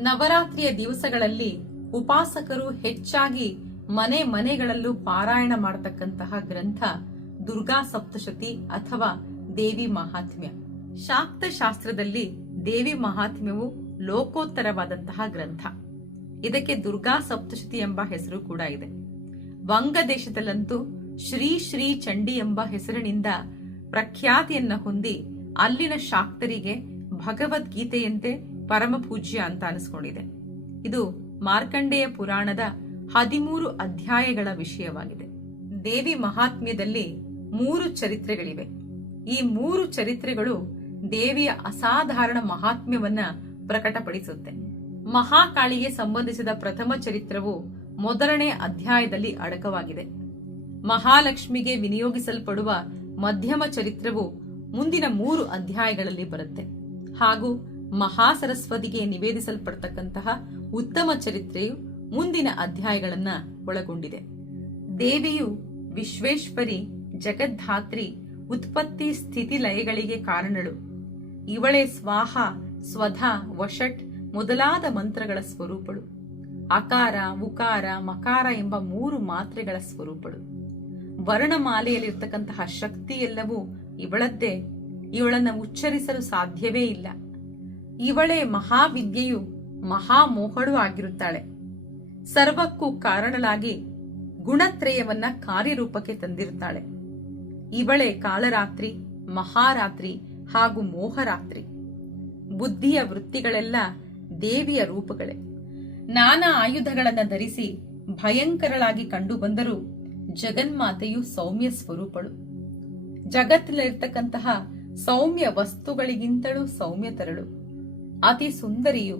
ನವರಾತ್ರಿಯ ದಿವಸಗಳಲ್ಲಿ ಉಪಾಸಕರು ಹೆಚ್ಚಾಗಿ ಮನೆ ಮನೆಗಳಲ್ಲೂ ಪಾರಾಯಣ ಮಾಡತಕ್ಕಂತಹ ಗ್ರಂಥ ದುರ್ಗಾ ಸಪ್ತಶತಿ ಅಥವಾ ದೇವಿ ಮಹಾತ್ಮ್ಯ. ಶಾಕ್ತ ಶಾಸ್ತ್ರದಲ್ಲಿ ದೇವಿ ಮಹಾತ್ಮ್ಯವು ಲೋಕೋತ್ತರವಾದಂತಹ ಗ್ರಂಥ. ಇದಕ್ಕೆ ದುರ್ಗಾ ಸಪ್ತಶತಿ ಎಂಬ ಹೆಸರು ಕೂಡ ಇದೆ. ವಂಗ ದೇಶದಲ್ಲಂತೂ ಶ್ರೀ ಶ್ರೀ ಚಂಡಿ ಎಂಬ ಹೆಸರಿನಿಂದ ಪ್ರಖ್ಯಾತಿಯನ್ನ ಹೊಂದಿ ಅಲ್ಲಿನ ಶಾಕ್ತರಿಗೆ ಭಗವದ್ಗೀತೆಯಂತೆ ಪರಮ ಪೂಜ್ಯ ಅಂತ ಅನಿಸ್ಕೊಂಡಿದೆ. ಇದು ಮಾರ್ಕಂಡೇಯ ಪುರಾಣದ ಹದಿಮೂರು ಅಧ್ಯಾಯಗಳ ವಿಷಯವಾಗಿದೆ. ದೇವಿ ಮಹಾತ್ಮ್ಯದಲ್ಲಿ ಮೂರು ಚರಿತ್ರೆಗಳಿವೆ. ಈ ಮೂರು ಚರಿತ್ರೆಗಳು ದೇವಿಯ ಅಸಾಧಾರಣ ಮಹಾತ್ಮ್ಯವನ್ನ ಪ್ರಕಟಪಡಿಸುತ್ತೆ. ಮಹಾಕಾಳಿಗೆ ಸಂಬಂಧಿಸಿದ ಪ್ರಥಮ ಚರಿತ್ರವು ಮೊದಲನೇ ಅಧ್ಯಾಯದಲ್ಲಿ ಅಡಕವಾಗಿದೆ. ಮಹಾಲಕ್ಷ್ಮಿಗೆ ವಿನಿಯೋಗಿಸಲ್ಪಡುವ ಮಧ್ಯಮ ಚರಿತ್ರವು ಮುಂದಿನ ಮೂರು ಅಧ್ಯಾಯಗಳಲ್ಲಿ ಬರುತ್ತೆ. ಹಾಗೂ ಮಹಾಸರಸ್ವತಿಗೆ ನಿವೇದಿಸಲ್ಪಡ್ತಕ್ಕಂತಹ ಉತ್ತಮ ಚರಿತ್ರೆಯು ಮುಂದಿನ ಅಧ್ಯಾಯಗಳನ್ನ ಒಳಗೊಂಡಿದೆ. ದೇವಿಯು ವಿಶ್ವೇಶ್ವರಿ, ಜಗದ್ಧಾತ್ರಿ, ಉತ್ಪತ್ತಿ ಸ್ಥಿತಿ ಲಯಗಳಿಗೆ ಕಾರಣಳು. ಇವಳೇ ಸ್ವಾಹ, ಸ್ವಧ, ವಶಟ್ ಮೊದಲಾದ ಮಂತ್ರಗಳ ಸ್ವರೂಪಳು. ಅಕಾರ, ಉಕಾರ, ಮಕಾರ ಎಂಬ ಮೂರು ಮಾತ್ರೆಗಳ ಸ್ವರೂಪಳು. ವರ್ಣಮಾಲೆಯಲ್ಲಿರ್ತಕ್ಕಂತಹ ಶಕ್ತಿ ಎಲ್ಲವೂ ಇವಳದ್ದೇ. ಇವಳನ್ನು ಉಚ್ಚರಿಸಲು ಸಾಧ್ಯವೇ ಇಲ್ಲ. ಇವಳೇ ಮಹಾವಿದ್ಯೆಯು ಮಹಾಮೋಹಳು ಆಗಿರುತ್ತಾಳೆ. ಸರ್ವಕ್ಕೂ ಕಾರಣಲಾಗಿ ಗುಣತ್ರಯವನ್ನ ಕಾರ್ಯರೂಪಕ್ಕೆ ತಂದಿರುತ್ತಾಳೆ. ಇವಳೇ ಕಾಳರಾತ್ರಿ, ಮಹಾರಾತ್ರಿ ಹಾಗೂ ಮೋಹರಾತ್ರಿ. ಬುದ್ಧಿಯ ವೃತ್ತಿಗಳೆಲ್ಲ ದೇವಿಯ ರೂಪಗಳೇ. ನಾನಾ ಆಯುಧಗಳನ್ನು ಧರಿಸಿ ಭಯಂಕರಳಾಗಿ ಕಂಡುಬಂದರೂ ಜಗನ್ಮಾತೆಯು ಸೌಮ್ಯ ಸ್ವರೂಪಳು. ಜಗತ್ತಿನಲ್ಲಿರ್ತಕ್ಕಂತಹ ಸೌಮ್ಯ ವಸ್ತುಗಳಿಗಿಂತಲೂ ಸೌಮ್ಯತರಳು ಅತಿ ಸುಂದರಿಯು,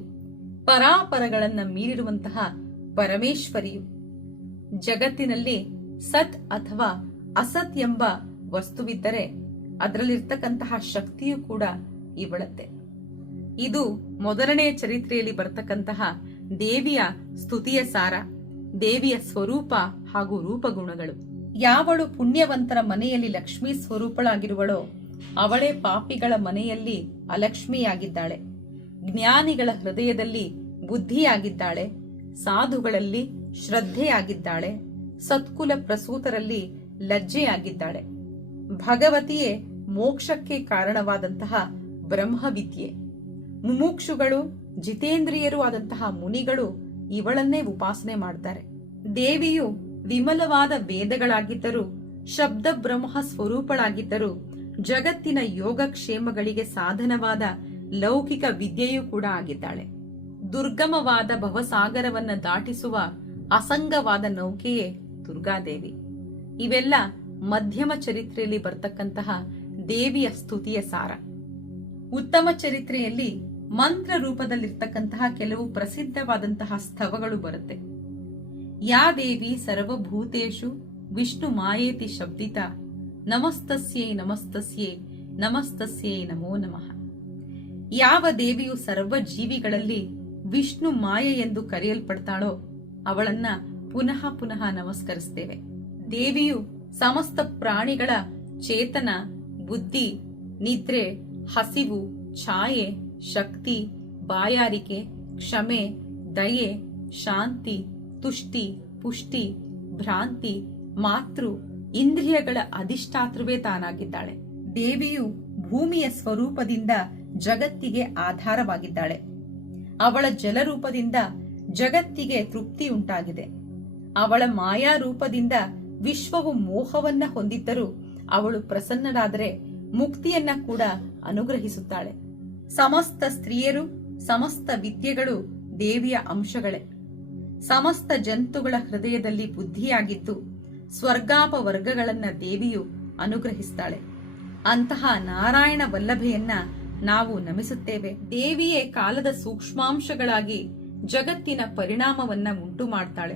ಪರಾಪರಗಳನ್ನ ಮೀರಿರುವಂತಹ ಪರಮೇಶ್ವರಿಯು. ಜಗತ್ತಿನಲ್ಲಿ ಸತ್ ಅಥವಾ ಅಸತ್ ಎಂಬ ವಸ್ತುವಿದ್ದರೆ ಅದರಲ್ಲಿರ್ತಕ್ಕಂತಹ ಶಕ್ತಿಯು ಕೂಡ ಇವಳತ್ತೆ ಇದು ಮೊದಲನೆಯ ಚರಿತ್ರೆಯಲ್ಲಿ ಬರತಕ್ಕಂತಹ ದೇವಿಯ ಸ್ತುತಿಯ ಸಾರ, ದೇವಿಯ ಸ್ವರೂಪ ಹಾಗೂ ರೂಪಗುಣಗಳು. ಯಾವಳು ಪುಣ್ಯವಂತರ ಮನೆಯಲ್ಲಿ ಲಕ್ಷ್ಮೀ ಸ್ವರೂಪಳಾಗಿರುವಳೋ, ಅವಳೇ ಪಾಪಿಗಳ ಮನೆಯಲ್ಲಿ ಅಲಕ್ಷ್ಮಿಯಾಗಿದ್ದಾಳೆ. ಜ್ಞಾನಿಗಳ ಹೃದಯದಲ್ಲಿ ಬುದ್ಧಿಯಾಗಿದ್ದಾಳೆ, ಸಾಧುಗಳಲ್ಲಿ ಶ್ರದ್ಧೆಯಾಗಿದ್ದಾಳೆ, ಸತ್ಕುಲ ಪ್ರಸೂತರಲ್ಲಿ ಲಜ್ಜೆಯಾಗಿದ್ದಾಳೆ. ಭಗವತಿಯೇ ಮೋಕ್ಷಕ್ಕೆ ಕಾರಣವಾದಂತಹ ಬ್ರಹ್ಮವಿದ್ಯೆ. ಮುಮುಕ್ಷುಗಳು, ಜಿತೇಂದ್ರಿಯರು ಆದಂತಹ ಮುನಿಗಳು ಇವಳನ್ನೇ ಉಪಾಸನೆ ಮಾಡ್ತಾರೆ. ದೇವಿಯು ವಿಮಲವಾದ ವೇದಗಳಾಗಿದ್ದರೂ ಶಬ್ದ ಬ್ರಹ್ಮ ಸ್ವರೂಪಳಾಗಿದ್ದರೂ, ಜಗತ್ತಿನ ಯೋಗಕ್ಷೇಮಗಳಿಗೆ ಸಾಧನವಾದ ಲೌಕಿಕ ವಿದ್ಯೆಯೂ ಕೂಡ ಆಗಿದ್ದಾಳೆ. ದುರ್ಗಮವಾದ ಭವಸಾಗರವನ್ನ ದಾಟಿಸುವ ಅಸಂಗವಾದ ನೌಕೆಯೇ ದುರ್ಗಾದೇವಿ. ಇವೆಲ್ಲ ಮಧ್ಯಮ ಚರಿತ್ರೆಯಲ್ಲಿ ಬರ್ತಕ್ಕಂತಹ ದೇವಿಯ ಸ್ತುತಿಯ ಸಾರ. ಉತ್ತಮ ಚರಿತ್ರೆಯಲ್ಲಿ ಮಂತ್ರ ರೂಪದಲ್ಲಿರ್ತಕ್ಕಂತಹ ಕೆಲವು ಪ್ರಸಿದ್ಧವಾದಂತಹ ಸ್ತವಗಳು ಬರುತ್ತೆ. ಯಾ ದೇವಿ ಸರ್ವಭೂತೇಶು ವಿಷ್ಣು ಮಾಯೇತಿ ಶಬ್ದಿತ ನಮಸ್ತಸ್ಯೇ ನಮಸ್ತಸ್ಯೇ ನಮಸ್ತಸ್ಯೇ ನಮೋ ನಮಃ. ಯಾವ ದೇವಿಯು ಸರ್ವ ಜೀವಿಗಳಲ್ಲಿ ವಿಷ್ಣು ಮಾಯೆ ಎಂದು ಕರೆಯಲ್ಪಡ್ತಾಳೋ ಅವಳನ್ನ ಪುನಃ ಪುನಃ ನಮಸ್ಕರಿಸ್ತೇವೆ. ದೇವಿಯು ಸಮಸ್ತ ಪ್ರಾಣಿಗಳ ಚೇತನ, ಬುದ್ಧಿ, ನಿದ್ರೆ, ಹಸಿವು, ಛಾಯೆ, ಶಕ್ತಿ, ಬಾಯಾರಿಕೆ, ಕ್ಷಮೆ, ದಯೆ, ಶಾಂತಿ, ತುಷ್ಟಿ, ಪುಷ್ಟಿ, ಭ್ರಾಂತಿ, ಮಾತೃ, ಇಂದ್ರಿಯಗಳ ಅಧಿಷ್ಠಾತೃವೇ ತಾನಾಗಿದ್ದಾಳೆ. ದೇವಿಯು ಭೂಮಿಯ ಸ್ವರೂಪದಿಂದ ಜಗತ್ತಿಗೆ ಆಧಾರವಾಗಿದ್ದಾಳೆ. ಅವಳ ಜಲರೂಪದಿಂದ ಜಗತ್ತಿಗೆ ತೃಪ್ತಿ ಉಂಟಾಗಿದೆ. ಅವಳ ಮಾಯಾ ರೂಪದಿಂದ ವಿಶ್ವವು ಮೋಹವನ್ನ ಹೊಂದಿದ್ದರೂ ಅವಳು ಪ್ರಸನ್ನರಾದರೆ ಮುಕ್ತಿಯನ್ನ ಕೂಡ ಅನುಗ್ರಹಿಸುತ್ತಾಳೆ. ಸಮಸ್ತ ಸ್ತ್ರೀಯರು, ಸಮಸ್ತ ವಿದ್ಯೆಗಳು ದೇವಿಯ ಅಂಶಗಳೇ. ಸಮಸ್ತ ಜಂತುಗಳ ಹೃದಯದಲ್ಲಿ ಬುದ್ಧಿಯಾಗಿದ್ದು ಸ್ವರ್ಗಾಪ ವರ್ಗಗಳನ್ನ ದೇವಿಯು ಅನುಗ್ರಹಿಸ್ತಾಳೆ. ಅಂತಹ ನಾರಾಯಣ ವಲ್ಲಭೆಯನ್ನ ನಾವು ನಮಿಸುತ್ತೇವೆ. ದೇವಿಯೇ ಕಾಲದ ಸೂಕ್ಷ್ಮಾಂಶಗಳಾಗಿ ಜಗತ್ತಿನ ಪರಿಣಾಮವನ್ನ ಉಂಟು ಮಾಡ್ತಾಳೆ.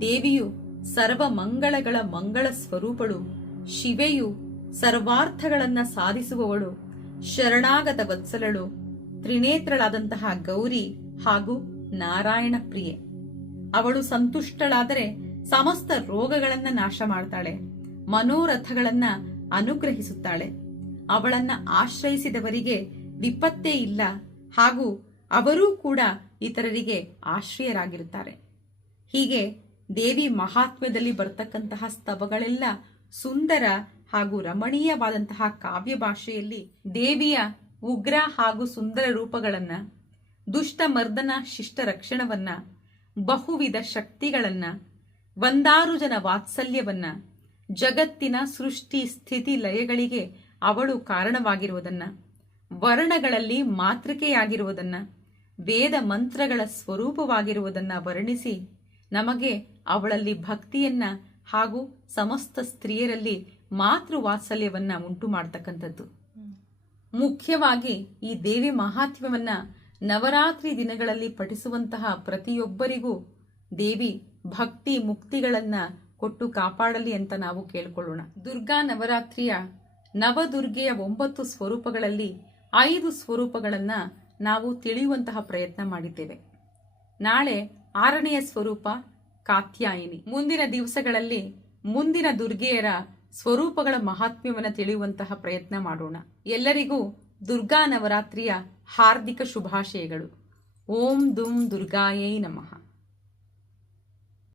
ದೇವಿಯು ಸರ್ವ ಮಂಗಳಗಳ ಮಂಗಳ ಸ್ವರೂಪಳು. ಶಿವೆಯು ಸರ್ವಾರ್ಥಗಳನ್ನ ಸಾಧಿಸುವವಳು. ಶರಣಾಗತ ವತ್ಸಲಳು. ತ್ರಿನೇತ್ರಳಾದಂತಹ ಗೌರಿ ಹಾಗೂ ನಾರಾಯಣ ಪ್ರಿಯೆ ಅವಳು ಸಂತುಷ್ಟಳಾದರೆ ಸಮಸ್ತ ರೋಗಗಳನ್ನ ನಾಶ ಮಾಡ್ತಾಳೆ. ಮನೋರಥಗಳನ್ನ ಅನುಗ್ರಹಿಸುತ್ತಾಳೆ. ಅವಳನ್ನ ಆಶ್ರಯಿಸಿದವರಿಗೆ ವಿಪತ್ತೇ ಇಲ್ಲ. ಹಾಗೂ ಅವರೂ ಕೂಡ ಇತರರಿಗೆ ಆಶ್ರಯರಾಗಿರುತ್ತಾರೆ. ಹೀಗೆ ದೇವಿ ಮಹಾತ್ಮ್ಯದಲ್ಲಿ ಬರ್ತಕ್ಕಂತಹ ಸ್ತವಗಳೆಲ್ಲ ಸುಂದರ ಹಾಗೂ ರಮಣೀಯವಾದಂತಹ ಕಾವ್ಯ ಭಾಷೆಯಲ್ಲಿ ದೇವಿಯ ಉಗ್ರ ಹಾಗೂ ಸುಂದರ ರೂಪಗಳನ್ನ, ದುಷ್ಟ ಮರ್ದನ ಶಿಷ್ಟ ರಕ್ಷಣವನ್ನ, ಬಹುವಿಧ ಶಕ್ತಿಗಳನ್ನ, ಒಂದಾರು ಜನ ವಾತ್ಸಲ್ಯವನ್ನ, ಜಗತ್ತಿನ ಸೃಷ್ಟಿ ಸ್ಥಿತಿ ಲಯಗಳಿಗೆ ಅವಳು ಕಾರಣವಾಗಿರುವುದನ್ನ, ವರ್ಣಗಳಲ್ಲಿ ಮಾತೃಕೆಯಾಗಿರುವುದನ್ನ, ವೇದ ಮಂತ್ರಗಳ ಸ್ವರೂಪವಾಗಿರುವುದನ್ನ ವರ್ಣಿಸಿ ನಮಗೆ ಅವಳಲ್ಲಿ ಭಕ್ತಿಯನ್ನ ಹಾಗೂ ಸಮಸ್ತ ಸ್ತ್ರೀಯರಲ್ಲಿ ಮಾತೃ ವಾತ್ಸಲ್ಯವನ್ನ ಉಂಟು ಮಾಡತಕ್ಕಂಥದ್ದು. ಮುಖ್ಯವಾಗಿ ಈ ದೇವಿ ಮಹಾತ್ಮ್ಯವನ್ನ ನವರಾತ್ರಿ ದಿನಗಳಲ್ಲಿ ಪಠಿಸುವಂತಹ ಪ್ರತಿಯೊಬ್ಬರಿಗೂ ದೇವಿ ಭಕ್ತಿ ಮುಕ್ತಿಗಳನ್ನ ಕೊಟ್ಟು ಕಾಪಾಡಲಿ ಅಂತ ನಾವು ಕೇಳಿಕೊಳ್ಳೋಣ. ದುರ್ಗಾ ನವರಾತ್ರಿಯ ನವದುರ್ಗೆಯ ಒಂಬತ್ತು ಸ್ವರೂಪಗಳಲ್ಲಿ ಐದು ಸ್ವರೂಪಗಳನ್ನು ನಾವು ತಿಳಿಯುವಂತಹ ಪ್ರಯತ್ನ ಮಾಡಿದ್ದೇವೆ. ನಾಳೆ ಆರನೆಯ ಸ್ವರೂಪ ಕಾತ್ಯಾಯಿನಿ. ಮುಂದಿನ ದಿವಸಗಳಲ್ಲಿ ಮುಂದಿನ ದುರ್ಗೆಯರ ಸ್ವರೂಪಗಳ ಮಹಾತ್ಮ್ಯವನ್ನು ತಿಳಿಯುವಂತಹ ಪ್ರಯತ್ನ ಮಾಡೋಣ. ಎಲ್ಲರಿಗೂ ದುರ್ಗಾ ನವರಾತ್ರಿಯ ಹಾರ್ದಿಕ ಶುಭಾಶಯಗಳು. ಓಂ ದುಂ ದುರ್ಗಾಯೈ ನಮಃ.